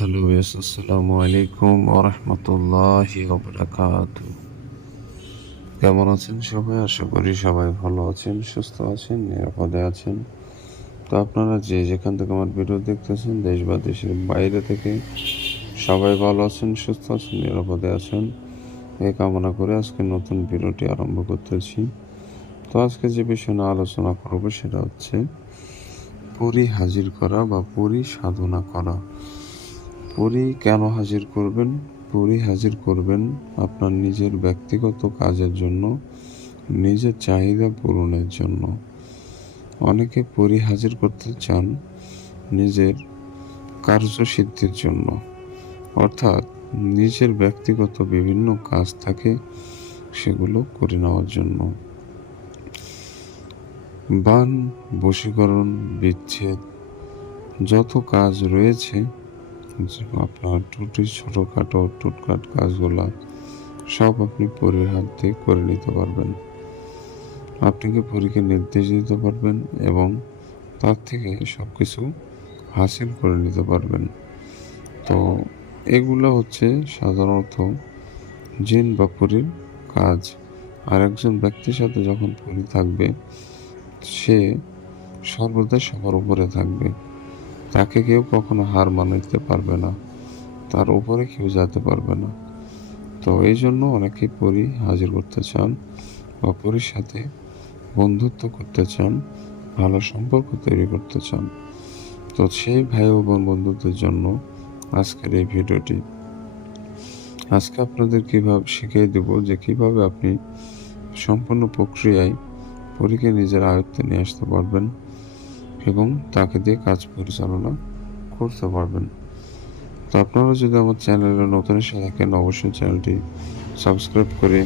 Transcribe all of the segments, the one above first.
Hello yes, আসসালামু আলাইকুম ওরহমতুল্লাহি ওবারাকাতু। কেমন আছেন সবাই? আশা করি সবাই ভালো আছেন, সুস্থ আছেন, নিরাপদে আছেন। তো আপনারা যে যেখান থেকে আমার ভিডিও দেখতেছেন, দেশ বা দেশের বাইরে থেকে, সবাই ভালো আছেন, সুস্থ আছেন, নিরাপদে আছেন, এই কামনা করে আজকে নতুন ভিডিওটি আরম্ভ করতেছি। তো আজকে যে বিষয় নিয়ে আলোচনা করব সেটা হচ্ছে পরী হাজির করা বা পরী সাধনা করা। পরী কেন হাজির করবেন? পরী হাজির করবেন আপনার নিজের ব্যক্তিগত কাজের জন্য, নিজের চাহিদা পূরণের জন্য। অনেকে পরী হাজির করতে চান নিজের কার্যসিদ্ধির জন্য, অর্থাৎ নিজের ব্যক্তিগত বিভিন্ন কাজ থাকে সেগুলো করে নেওয়ার জন্য। বান, বশীকরণ, বিচ্ছেদ, যত কাজ রয়েছে আপনার ছোটোখাটো টুটকাট কাজগুলা সব আপনি পরীর হাত দিয়ে করে নিতে পারবেন। আপনি কি পরীকে নির্দেশ দিতে পারবেন এবং তার থেকে সব কিছু হাসিল করে নিতে পারবেন। তো এগুলো হচ্ছে সাধারণত জিন বা পরীর কাজ। আর একজন ব্যক্তির সাথে যখন পরী থাকবে, সে সর্বদা সবার উপরে থাকবে। তাকে কেউ কখনো হার মানাইতে পারবে না, তার উপরে কেউ যেতে পারবে না। তো এই জন্য অনেকেই পরী হাজির করতে চান বা পরীর সাথে বন্ধুত্ব করতে চান, ভালো সম্পর্ক তৈরি করতে চান। তো সেই ভাই ও বোন বন্ধুদের জন্য আজকের এই ভিডিওটি। আজকে আপনাদের কিভাবে শিখিয়ে দেব যে কিভাবে আপনি সম্পূর্ণ প্রক্রিয়ায় পরীকে নিজের আয়ত্তে নিয়ে আসতে পারবেন এবং তাকে দিয়ে কাজ পরিচালনা করতে পারবেন। তো আপনারা যদি আমার চ্যানেলে নতুন এসে থাকেন, অবশ্যই চ্যানেলটি সাবস্ক্রাইব করে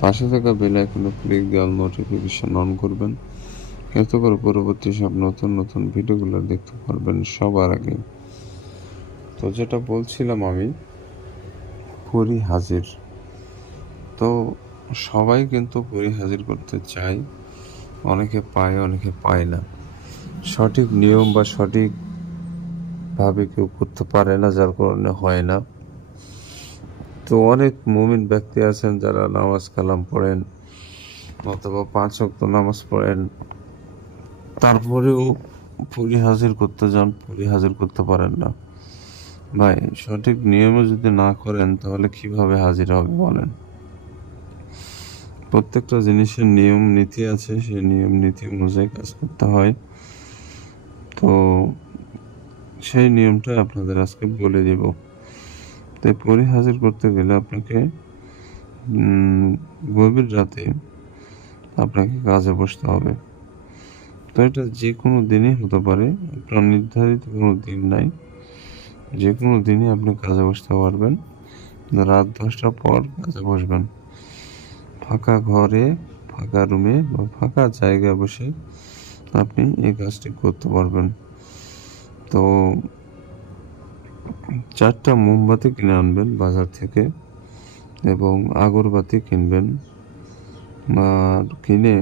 পাশে থাকা বেল আইকনে ক্লিক দিয়ে অল নোটিফিকেশন অন করবেন। এতে করে পরবর্তী সব নতুন নতুন ভিডিওগুলো দেখতে পারবেন সবার আগে। তো যেটা বলছিলাম আমি, পরী হাজির। তো সবাই কিন্তু পরী হাজির করতে চায়, অনেকে পায়, অনেকে পায় না। সঠিক নিয়ম বা সঠিকভাবে কেউ করতে পারে না, যার কারণে হয় না। তো অনেক মুমিন ব্যক্তি আছেন যারা নামাজ কালাম পড়েন অথবা 5 ওয়াক্ত নামাজ পড়েন, তারপরেও পরী হাজির করতে যান, পরী হাজির করতে পারেন না। ভাই, সঠিক নিয়মে যদি না করেন তাহলে কিভাবে হাজির হবে বলেন? প্রত্যেকটা জিনিসের নিয়ম নীতি আছে, সেই নিয়ম নীতি অনুযায়ী কাজ করতে হয়। তো সেই নিয়মটা আপনাদের আজকে বলে দিব। তাই পরী হাজির করতে গেলে আপনাকে গভীর রাতে আপনাকে কাজে বসতে হবে। তো এটা যে কোনো দিনই হতে পারে, আপনার নির্ধারিত কোনো দিন নাই। যে কোনো দিনই আপনি কাজে বসতে পারবেন। রাত 10টার পর কাজে বসবেন। ফাঁকা ঘরে, ফাঁকা রুমে বা ফাঁকা জায়গায় বসে আপনি এই কাজটি করতে পারবেন। তো 4টা মোমবাতি কিনে আনবেন বাজার থেকে এবং আগরবাতি কিনবেন। আর কিনে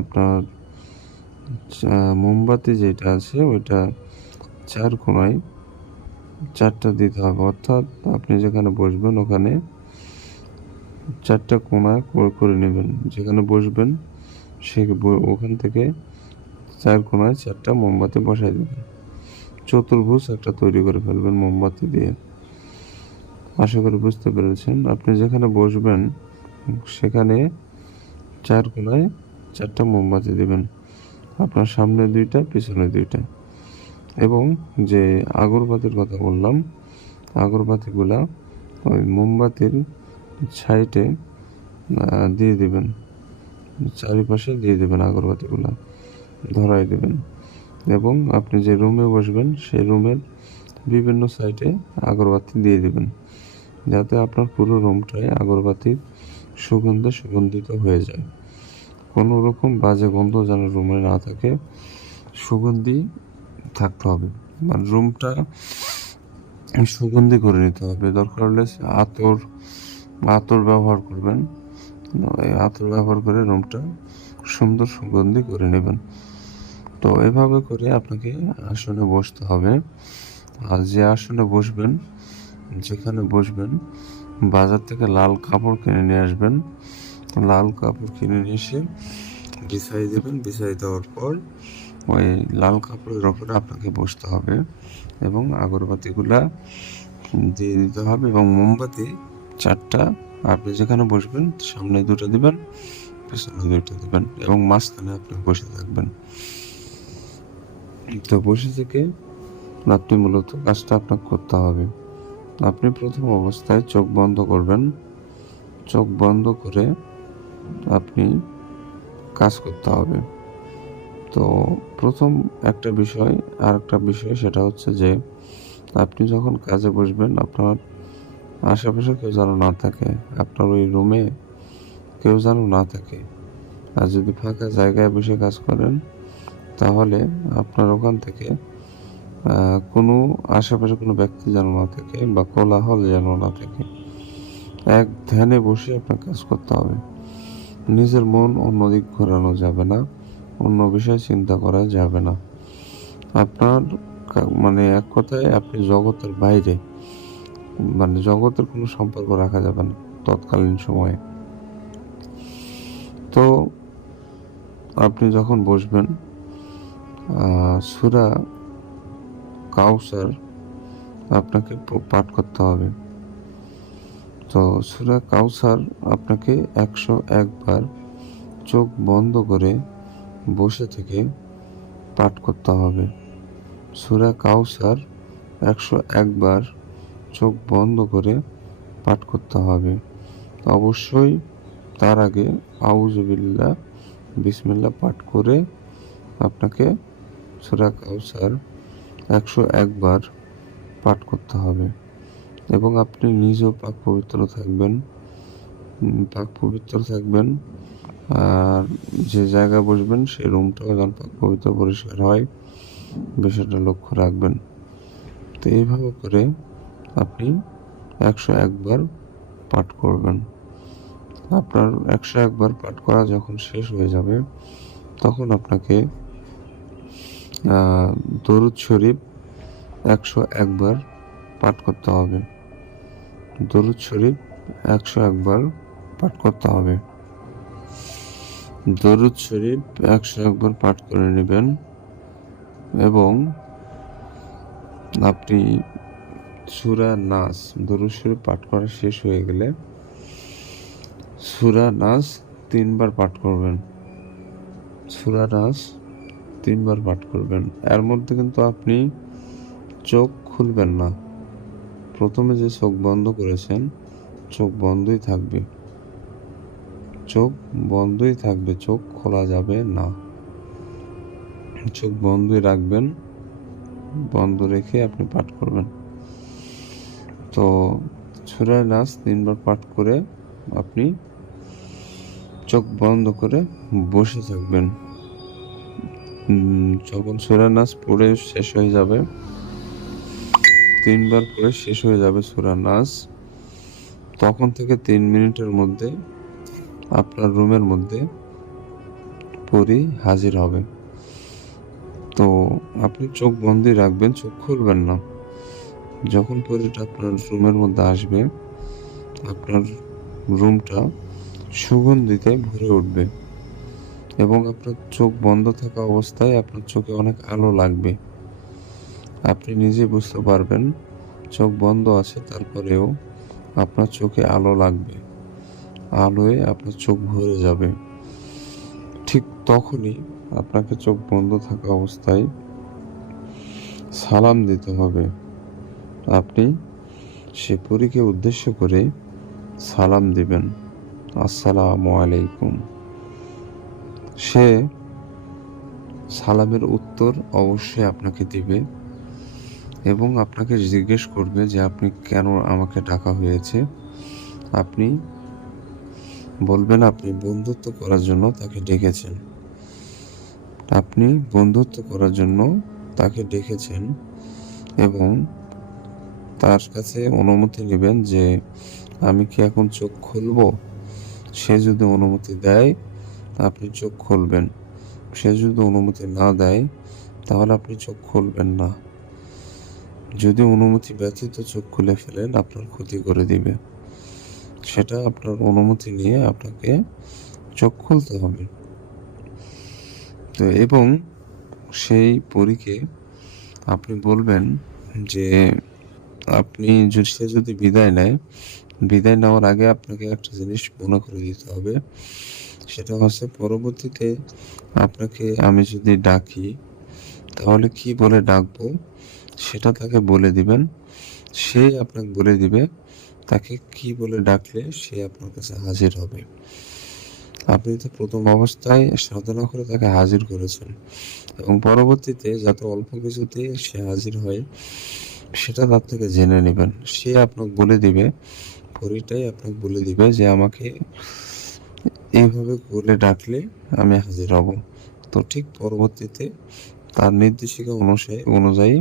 আপনার মোমবাতি যেটা আছে ওইটা 4 কোণায় 4টা দিতে হবে, অর্থাৎ আপনি যেখানে বসবেন ওখানে 4টা কোণায় করে নেবেন। যেখানে বসবেন ওখান থেকে 4 কোণায় 4টা মোমবাতি বসাই দেবেন। চতুর্ভুজ একটা তৈরি করে ফেলবেন মোমবাতি দিয়ে। আশা করি বুঝতে পেরেছেন। আপনি যেখানে বসবেন সেখানে 4 কোণায় 4টা মোমবাতি দিবেন, আপনার সামনে 2টা, পিছনে 2টা। এবং যে আগরবাতির কথা বললাম, আগরবাতিগুলা ওই মোমবাতির সাইডে দিয়ে দিবেন, চারিপাশে দিয়ে দেবেন, আগরবাতিগুলা ধরাই দেবেন। এবং আপনি যে রুমে বসবেন সেই রুমের বিভিন্ন সাইডে আগরবাতি দিয়ে দেবেন, যাতে আপনার পুরো রুমটাই আগরবাতির সুগন্ধে সুগন্ধিত হয়ে যায়। কোনো রকম বাজে গন্ধ যেন রুমে না থাকে, সুগন্ধি থাকতে হবে। মানে রুমটা সুগন্ধি করে নিতে হবে। দরকার হলে আতর ব্যবহার করবেন। এই আতর ব্যবহার করে রুমটা সুন্দর সুগন্ধি করে নেবেন। তো এভাবে করে আপনাকে আসনে বসতে হবে। আর যে আসনে বসবেন, যেখানে বসবেন, বাজার থেকে লাল কাপড় কিনে নিয়ে আসবেন। লাল কাপড় কিনে নিয়ে এসে বিছাই দেবেন। বিছাই দেওয়ার পর ওই লাল কাপড়ের ওপরে আপনাকে বসতে হবে এবং আগরবাতিগুলা দিয়ে দিতে হবে এবং মোমবাতি 4টা আপনি যেখানে বসবেন সামনে 2টা দিবেন, পেছনে 2টা দিবেন এবং মাঝখানে আপনি বসে থাকবেন। তো বসে থেকে আপনি মূলত কাজটা আপনাকে করতে হবে। আপনি প্রথম অবস্থায় চোখ বন্ধ করবেন। চোখ বন্ধ করে আপনি কাজ করতে হবে। তো প্রথম একটা বিষয়, আর একটা বিষয় সেটা হচ্ছে যে আপনি যখন কাজে বসবেন আপনার আশেপাশে কেউ যেন না থাকে, আপনার ওই রুমে কেউ যেন না থাকে। আর যদি ফাঁকা জায়গায় বসে কাজ করেন তাহলে আপনার ওখান থেকে কোনো আশেপাশে কোনো ব্যক্তি যেন না থাকে বা কোলাহল যেন না থাকে। এক ধ্যানে বসে আপনার কাজ করতে হবে। নিজের মন অন্যদিক ঘোরানো যাবে না, অন্য বিষয় চিন্তা করা যাবে না। আপনার মানে এক কথায় আপনি জগতের বাইরে, মানে জগতের কোনো সম্পর্ক রাখা যাবে না তৎকালীন সময়ে। তো আপনি যখন বসবেন সূরা কাউসার আপনাকে পাঠ করতে হবে। তো সূরা কাউসার আপনাকে 101 বার চোখ বন্ধ করে বসে থেকে পাঠ করতে হবে। সূরা কাউসার 101 বার চোখ বন্ধ করে পাঠ করতে হবে। অবশ্যই তার আগে আউযুবিল্লাহ বিসমিল্লাহ পাঠ করে আপনাকে সূরা কাউসার 101 বার পাঠ করতে হবে এবং আপনি নিজেও পাক পবিত্র থাকবেন। আর যে জায়গায় বসবেন সেই রুমটাও যেন পাক পবিত্র পরিষ্কার হয়, বিষয়টা লক্ষ্য রাখবেন। তো এইভাবে করে আপনি 101 বার পাঠ করবেন। আপনার 101 বার পাঠ করা যখন শেষ হয়ে যাবে তখন আপনাকে দরুদ শরীফ 101 বার পাঠ করতে হবে। দরুদ শরীফ 101 বার পাঠ করতে হবে। দরুদ শরীফ 101 বার পাঠ করে নেবেন এবং আপনি সূরা নাস, দরুদ শরীফ পাঠ করা শেষ হয়ে গেলে সূরা নাস 3 বার পাঠ করবেন। সূরা নাস 3 বার পাঠ করবেন। এর মধ্যে কিন্তু আপনি চোখ খুলবেন না। প্রথমে যে চোখ বন্ধ করেছেন চোখ বন্ধই থাকবে, চোখ বন্ধই থাকবে, চোখ খোলা যাবে না। চোখ বন্ধই রাখবেন, বন্ধ রেখে আপনি পাঠ করবেন। তো সূরা নাস 3 বার পাঠ করে আপনি চোখ বন্ধ করে বসে থাকবেন। যখন সূরা নাস পড়ে শেষ হয়ে যাবে, 3 বার পড়ে শেষ হয়ে যাবে সূরা নাস, তখন থেকে 3 মিনিটের মধ্যে আপনার রুমের মধ্যে পরী হাজির হবে। তো আপনি চোখ বন্ধই রাখবেন, চোখ খুলবেন না। যখন পরীটা আপনার রুমের মধ্যে আসবে আপনার রুমটা সুগন্ধিতে ভরে উঠবে এবং আপনার চোখ বন্ধ থাকা অবস্থায় আপনার চোখে অনেক আলো লাগবে। আপনি নিজে বুঝতে পারবেন চোখ বন্ধ আছে, তারপরেও আপনার চোখে আলো লাগবে, আলোয় আপনার চোখ ভরে যাবে। ঠিক তখনই আপনাকে চোখ বন্ধ থাকা অবস্থায় সালাম দিতে হবে। আপনি সে পরীকে উদ্দেশ্য করে সালাম দিবেন, আসসালামু আলাইকুম। সে সালামের উত্তর অবশ্যই আপনাকে দিবে এবং আপনাকে জিজ্ঞেস করবে যে আপনি কেন আমাকে ডাকা হয়েছে। আপনি বলবেন আপনি বন্ধুত্ব করার জন্য তাকে ডেকেছেন, আপনি বন্ধুত্ব করার জন্য তাকে ডেকেছেন এবং তার কাছে অনুমতি নেবেন যে আমি কি এখন চোখ খুলব। সে যদি অনুমতি দেয় আপনি চোখ খুলবেন, সে যদি অনুমতি না দেয় তাহলে আপনি চোখ খুলবেন না। যদি অনুমতি ব্যতীত চোখ খুলে ফেলেন আপনার ক্ষতি করে দিবে। সেটা আপনার অনুমতি নিয়ে আপনাকে চোখ খুলতে হবে। তো এবং সেই পরীকে আপনি বলবেন যে সে যদি বিদায় নেয়, বিদায় নেওয়ার আগে আপনাকে একটা জিনিস মনে করে দিতে হবে। সেটা হচ্ছে পরবর্তীতে আপনাকে আমি যদি ডাকি তাহলে কি বলে ডাকবো সেটা তাকে বলে দিবেন। সে আপনাকে বলে দিবে তাকে কি বলে ডাকলে সে আপনার কাছে হাজির হবে। আপনি তো প্রথম অবস্থায় সাধনা করে তাকে হাজির করেছেন এবং পরবর্তীতে যাতে অল্প কিছুতে সে হাজির হয় সেটা তার থেকে জেনে নেবেন। সে আপনাকে বলে দিবে, পরীটাই আপনাকে বলে দিবে যে আমাকে এইভাবে বলে ডাকলে আমি হাজির হব। তো ঠিক পরবর্তীতে তার নির্দেশিকা অনুযায়ী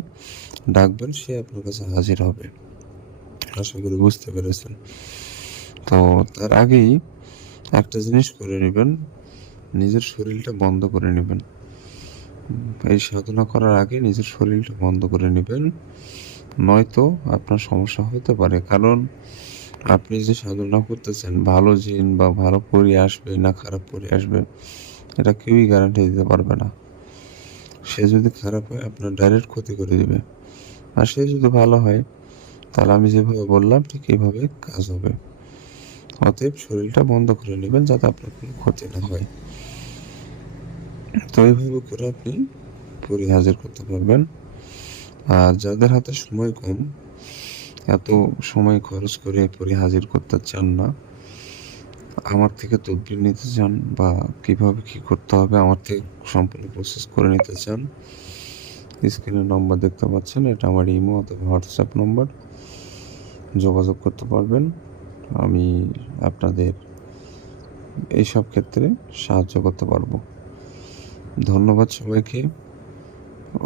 ডাকবেন, সে আপনার কাছে হাজির হবে। আশা করি বুঝতে পেরেছেন। তো তার আগেই একটা জিনিস করে নেবেন, নিজের শরীরটা বন্ধ করে নেবেন। এই সাধনা করার আগে নিজের শরীরটা বন্ধ করে নেবেন, নয়তো আপনার সমস্যা হতে পারে। কারণ আপনি যে সাধনা করতেছেন ভালো জিন বা ভালো পরি আসবে না খারাপ পরি আসবে এটা কেউই গ্যারান্টি দিতে পারবে না। সে যদি খারাপ হয় আপনার ডাইরেক্ট ক্ষতি করে দিবে, আর সে যদি ভালো হয় তাহলে আমি যেভাবে বললাম ঠিক এইভাবে কাজ হবে। অতএব শরীরটা বন্ধ করে নেবেন যাতে আপনার কোনো ক্ষতি না হয়। তো এইভাবে করে আপনি পরি হাজির করতে পারবেন। আর যাদের হাতে সময় কম, এত সময় খরচ করে পরি হাজির করতে চান না, আমার থেকে তদবির নিতে চান বা কিভাবে কি করতে হবে আমার থেকে সম্পূর্ণ প্রসেস করে নিতে চান, স্ক্রিনে নম্বর দেখতে পাচ্ছেন, এটা আমার ইমো অথবা হোয়াটসঅ্যাপ নম্বর, যোগাযোগ করতে পারবেন। আমি আপনাদের এইসব ক্ষেত্রে সাহায্য করতে পারবো। ধন্যবাদ সবাইকে।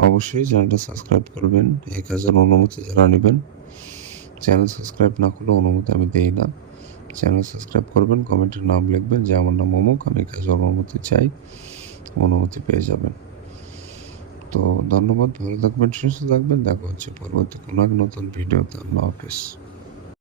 অবশ্যই চ্যানেলটা সাবস্ক্রাইব করবেন, এই কাজের অনুমতি যারা নেবেন। চ্যানেল সাবস্ক্রাইব না করলে অনুমতি আমি দেই না। চ্যানেল সাবস্ক্রাইব করবেন, কমেন্টে নাম লিখবেন যে আমার নাম অমুক, আমি এই কাজের অনুমতি চাই, অনুমতি পেয়ে যাবেন। তো ধন্যবাদ, ভালো থাকবেন, সুস্থ থাকবেন। দেখা হচ্ছে পরবর্তী কোনো এক নতুন ভিডিওতে। আল্লাহ হাফেজ।